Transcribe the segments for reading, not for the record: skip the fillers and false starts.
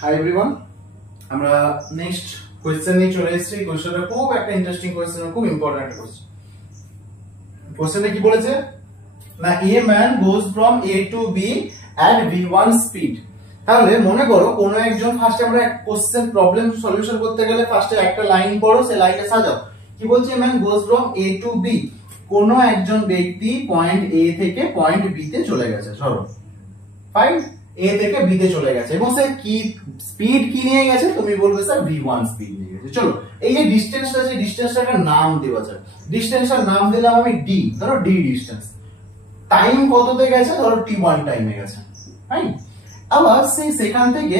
High everyone, আমরা next question নিয়ে চলে এসেছি। কোশ্চেনটা খুব একটা ইন্টারেস্টিং কোশ্চেন, খুব ইম্পর্টেন্ট কোশ্চেন। কোশ্চেনে কি বলেছে না, a man goes from A to B at v1 speed. তাহলে মনে করো কোনো একজন, ফার্স্টে আমরা কোশ্চেন প্রবলেম সলিউশন করতে গেলে ফার্স্টে একটা লাইন পড়ো, সেই লাইনটা সাজাও। কি বলছে, man goes from A to B, কোনো একজন ব্যক্তি পয়েন্ট এ থেকে পয়েন্ট বি তে চলে গেছে। ধরো ফাইন, এ থেকে বি তে চলে গেছে এবং সে কি স্পিড কি নিয়ে গেছে, তুমি বলবে স্যার v1 স্পিড নিয়ে গেছে। চলো এই যে ডিসটেন্সটা আছে, ডিসটেন্সটাকে নাম দেওয়া যায়। ডিসটেন্সটার নাম দিলাম আমি d, ধরো d ডিসটেন্স। টাইম কততে গেছে, ধরো t1 টাইমে গেছে। ফাইন, আবার সেই সেখান থেকে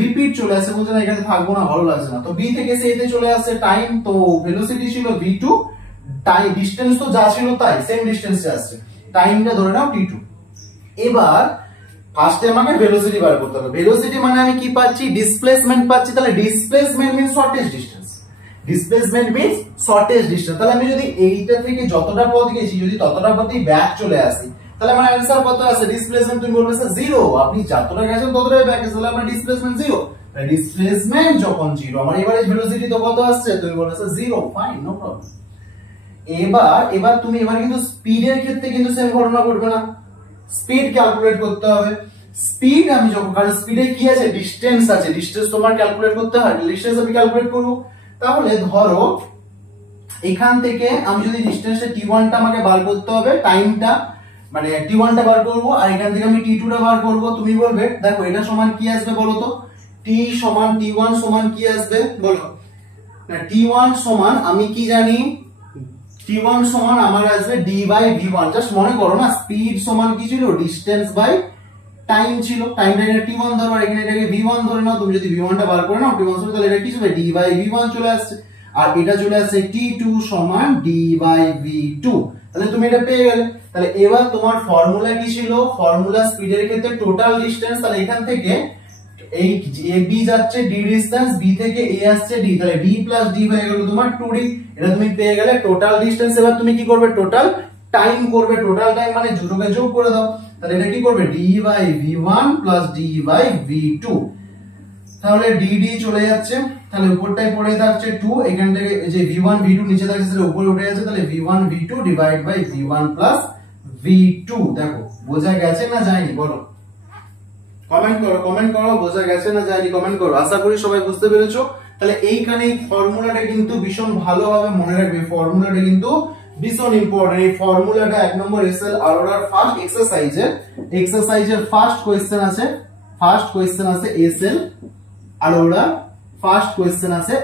রিপিট চলে আসে, বলছে না এখানে থাকবো না, ভালো লাগছে না, তো বি থেকে সে এতে চলে আসছে। টাইম তো ভেলোসিটি ছিল v2, টাইম ডিসটেন্স তো যা ছিল তাই সেম ডিসটেন্সে আসছে, টাইমটা ধরে নাও t2। এবার ফার্স্টে আমাকে ভেলোসিটি বার করতে হবে। ভেলোসিটি মানে আমি কি পাচ্ছি, ডিসপ্লেসমেন্ট পাচ্ছি। তাহলে displacement means shortage distance, displacement means shortage distance. তাহলে আমি যদি এইটা থেকে যতটা পথ গেছি যদি ততটা পথই ব্যাক চলে আসি, তাহলে আমার অ্যানসার কত আছে, ডিসপ্লেসমেন্ট তুমি বলবে স্যার 0, আপনি যতটা গেছেন ততটাই ব্যাক আসছে, তাহলে আমার ডিসপ্লেসমেন্ট 0। তাহলে ডিসপ্লেসমেন্ট যখন 0, আমার এভারেজ ভেলোসিটি তো কত আসছে, তুমি বলবে স্যার 0। Fine, no problem. এবার তুমি কিন্তু স্পিডের ক্ষেত্রে কিন্তু সেম ঘটনা ঘটবে না, স্পিড ক্যালকুলেট করতে হবে। স্পিড আমি যখন, কারণ স্পিডে কি আছে, ডিসটেন্স আছে, ডিসটেন্স তোমার ক্যালকুলেট করতে হয়, ডিসটেন্স আমি ক্যালকুলেট করব। তাহলে ধরো এখান থেকে আমি যদি ডিসটেন্সটা t1 টা আমাকে বার করতে হবে, টাইমটা মানে t1 টা বার করব, আর এখান থেকে আমি t2 টা বার করব। তুমি বলবে দেখো এটা সমান কি আসবে বলো তো, t সমান t1 সমান কি আসবে বলো না, t1 সমান আমি কি জানি, t1 সমান আমার আসবে d বাই v1। জাস্ট মনে করো না, স্পিড সমান কি ছিল, ডিসটেন্স বাই টাইম ছিল। টাইমটা এটা t1 ধরো, আর এখানে এটাকে v1 ধরে নাও। তুমি যদি v1 টা বার করে নাও t1 সমান, তাহলে এটা কি হবে, d বাই v1 চলে আসছে। আর এটা চলে আসছে t2 সমান d বাই v2। তাহলে তুমি এটা পেয়ে গেলে। তাহলে এবার তোমার ফর্মুলা কি ছিল, ফর্মুলা স্পিডের ক্ষেত্রে টোটাল ডিসটেন্স। তাহলে এখান থেকে এই ab যাচ্ছে d ডিসটেন্স, b থেকে a আসছে d, তাহলে d প্লাস d হয়ে গেল তোমার 2d। এটা তুমি পেয়ে গেলে টোটাল ডিসটেন্স। এবার তুমি কি করবে, টোটাল টাইম করবে। টোটাল টাইম মানে দুটোকে যোগ করে দাও, তাহলে এটা কি করবে, d by v1 plus d by v2। তাহলে dd চলে যাচ্ছে, তাহলে উপরটায় পড়ে থাকছে 2, এখান থেকে যে v1 v2 নিচে থাকছে সেটা উপরে উঠে যাচ্ছে, তাহলে v1 v2 divide by v1 plus v2। দেখো বোঝা গেছে না যায়নি বলো, কমেন্ট করো বোঝা গেছে না যায়নি, কমেন্ট করো। আশা করি সবাই বুঝতে পেরেছো। তাহলে এইখানে এই ফর্মুলাটা কিন্তু ভীষণ ভালোভাবে মনে রাখবে, ফর্মুলাটা কিন্তু ভীষণ ইম্পর্টেন্ট। এই ফর্মুলাটা 1 নম্বর এসএল আরোরার ফার্স্ট এক্সারসাইজের ফার্স্ট কোশ্চেন আছে, এসএল আরোরা ফার্স্ট কোশ্চেন আছে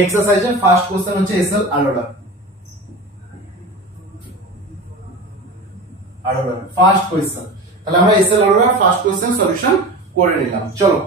এক্সারসাইজের ফার্স্ট কোশ্চেন হচ্ছে এসএল আরোরা ফার্স্ট কোশ্চেন। তাহলে আমরা SL Arora first question solution করে নিলাম। চলো